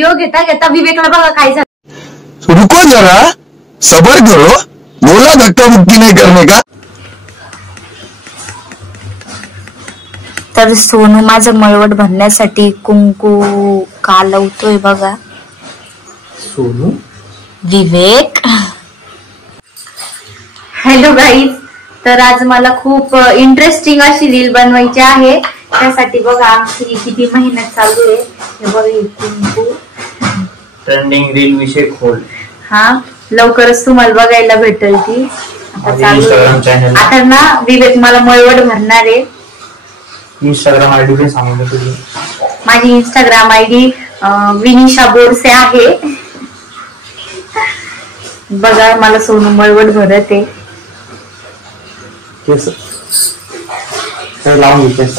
Video घेता घेता विवेकला बघा काय झालं। रुको जरा सबर करो, बोला धक्का मुक्की नहीं करने का। तर सोनू माझं मळवट भरण्यासाठी कुंकू कालवतोय बघा। सोनू विवेक हॅलो गाईज, तर आज मला खूप इंटरेस्टिंग अशी रील बनवायची आहे। त्यासाठी बघा आमची किती मेहनत चालू आहे। हे बघा कुंकू ट्रेंडिंग रील विषय खोल। हा लवकरच तुम्हाला बघायला भेटेल ती। आता चालू आहे। आता ना विवेक मला मळवट भरणार आहे। इंस्टाग्राम आयडी पण सांगू तुझी। माझी इंस्टाग्राम आयडी विनिशा बोरसे आहे। बघा मला सोनू मळवट भरत आहे। केस लावून केस।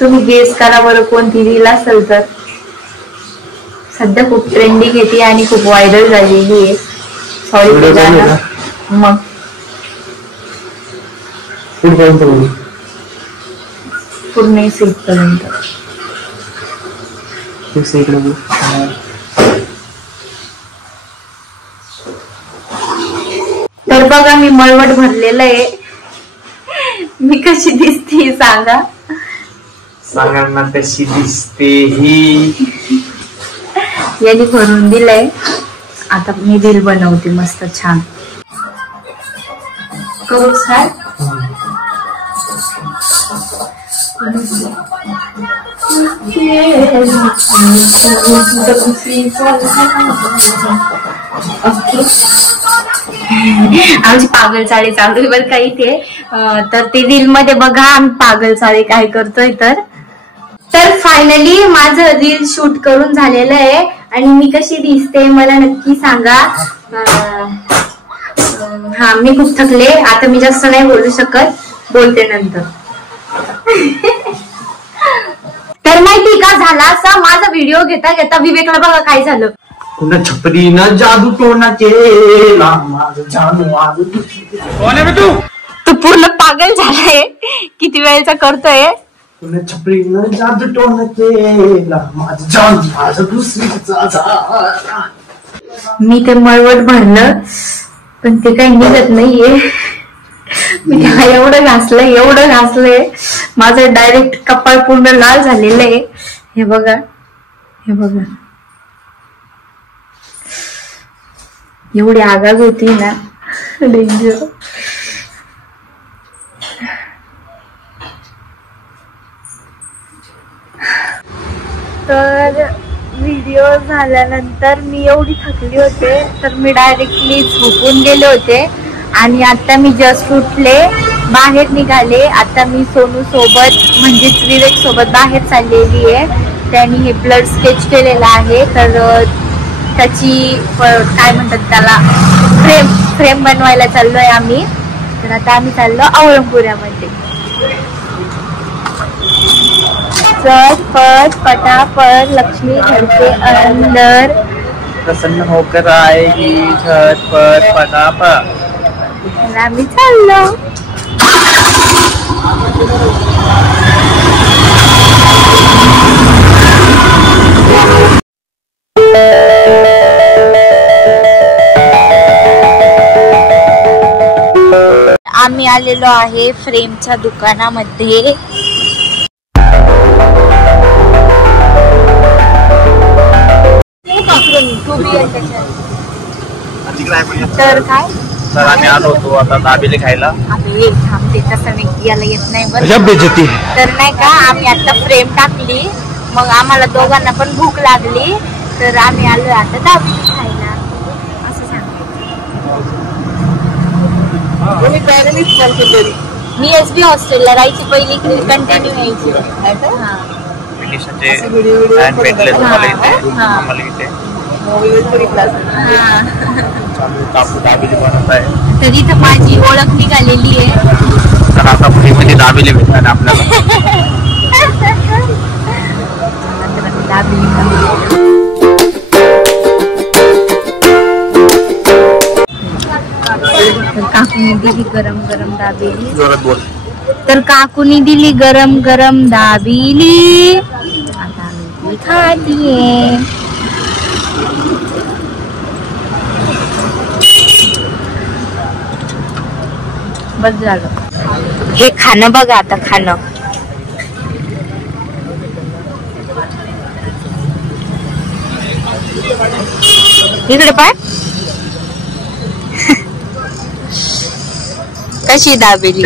तुम्ही गेस करा बरं कोणती रील असेल तर। सध्या खूप ट्रेंडिंग येते आणि खूप व्हायरल झालेली आहे। सॉरी मग पूर्ण सीटपर्यंत। तर बघा मी मळवट भरलेलं आहे। मी कशी दिसते सांगा। सांगा ना कशी दिसते ही। यांनी भरून दिलंय। आता मी रील बनवते मस्त छान। करू काय आमची पागल चाळे चालू आहे बरं का इथे। तर ते रील मध्ये बघा आम्ही पागल चाळे काय करतोय। तर फायनली माझं रील शूट करून झालेलं आहे आणि मी कशी दिसते मला नक्की सांगा। हा मी खूप थकले, आता मी जास्त नाही बोलू शकत, बोलते नंतर। तर माहिती का झालं असं, माझा व्हिडिओ घेता घेता विवेकला बघा काय झालं। पुन्हा छपरीनं जादू टोना केला माझं जानू माझं। कोण आहे तू? तू पूर्ण पागल झालाय, किती वेळचा करतोय। पुन्हा छपरीनं जादू टोना केला माझं जानू माझं दुसरीचा। मी ते मळवट भरलं पण ते काही निघत नाहीये। मी एवढं घासलंय माझं डायरेक्ट कपाळ पूर्ण लाल झालेलं आहे। हे बघा हे बघा एवढी आगाग होती ना, डेंजर। तर व्हिडिओ झाल्यानंतर मी एवढी थकली होते तर मी डायरेक्टली झोपून गेले होते आणि आता मी जस्ट उठले, बाहेर निघाले। आता मी सोनू सोबत म्हणजेच विवेक सोबत बाहेर चाललेली आहे। त्यांनी हे ब्लड स्केच केलेलं आहे, तर त्याची काय म्हणतात त्याला फ्रेम बनवायला चाललोय आम्ही। तर आता आम्ही चाललो औरंगपुऱ्यामध्ये। झटपट फटाफट लक्ष्मी घर के अंदर प्रसन्न होकर आएगी झटपट फटाफट। आम्ही चाललो। आम्ही आलेलो आहे फ्रेमच्या दुकानामध्ये। तर काय तर आम्ही आलो होतो आता दाबेली खायला। आम्ही थांबते तसं नाही याला येत नाही बरं। तर नाही का आम्ही आता फ्रेम टाकली, मग आम्हाला दोघांना पण भूक लागली तर आम्ही आलो आता दाबेली खायला असं सांगितलं। मी SB हॉस्टेलला राहायची पहिली, कंटिन्यू यायची। तरी तर माझी ओळख निघालेली आहे। तर आता फ्रीमध्ये दाबेली भेटणार आपल्याला। तर काकूनी दिली गरम गरम दाबेली. जोरात बोल. तर काकूनी दिली गरम गरम दाबेली. आता मी खातीये. बस झालं. हे खाणं बघा आता खाणं. इकडे पाय कशी दाबेली.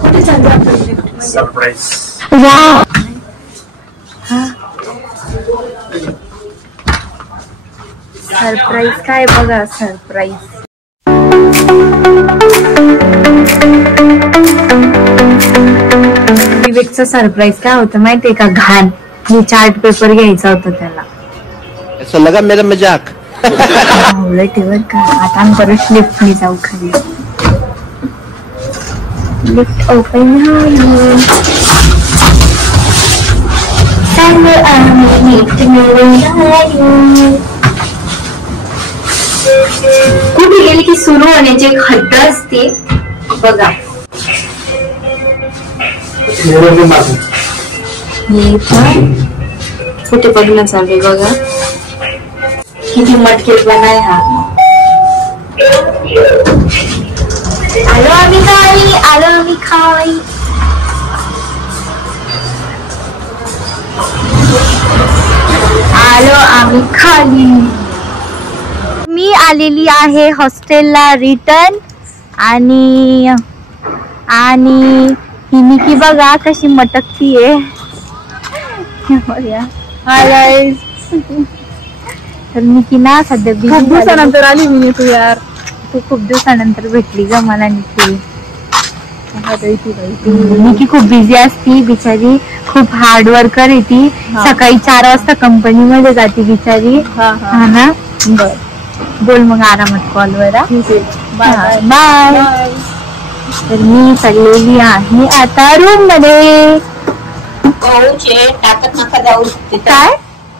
कुठे चालू सरप्राईज. सरप्राईज काय बघा सरप्राईज. विवेकचा सरप्राईज काय होतं माहितीये का. घाण हे चार्ट पेपर घ्यायचा होता त्याला. ऐसा लगा मेरा मजाक. बर का. आता आम्ही परत लिफ्टने जाऊ खाली. लिफ्ट ओपन कुठे गेली की सुरू होण्याची एक हद्द असते बघा. कुठे बघणं चालू बघा. किती मटकेपणा आहे हा. आलो आम्ही खाई. आलो आम्ही खाई. आलो आम्ही खाली. मी आलेली आहे हॉस्टेलला रिटर्न. आणि ही निकी बघा कशी मटकतीये. तर निकी ना सध्या खूप दिवसानंतर आली. मी तू यार तू खूप दिवसानंतर भेटली ग मला निकी. निकी खूप बिझी असती बिचारी. खूप हार्ड वर्कर आहे ती. सकाळी 4 वाजता कंपनी मध्ये जाते बिचारी. हा ना. बर बोल मग आरामात कॉलवर. Bye bye. तर मी चाललेली आहे आता रूम मध्ये. टाकत नका जाऊ. काय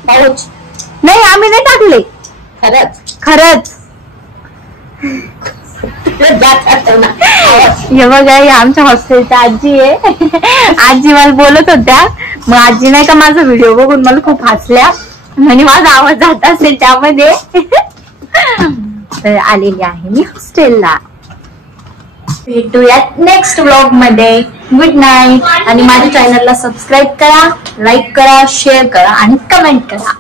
पाऊच नाही आम्ही नाही टाकले. खरंच हे बघा हे आमच्या हॉस्टेलच्या आजी आहे. आजी मला बोलत होत्या. मग आजी नाही का माझा व्हिडिओ बघून मला खूप हसल्या. म्हणजे माझा आवाज जात असेल त्यामध्ये. तर आलेली आहे मी हॉस्टेलला. भेटूयात नेक्स्ट व्लॉग मध्ये. Good night. आणि माझ्या चॅनलला सबस्क्राईब करा, लाईक करा, शेअर करा आणि कमेंट करा.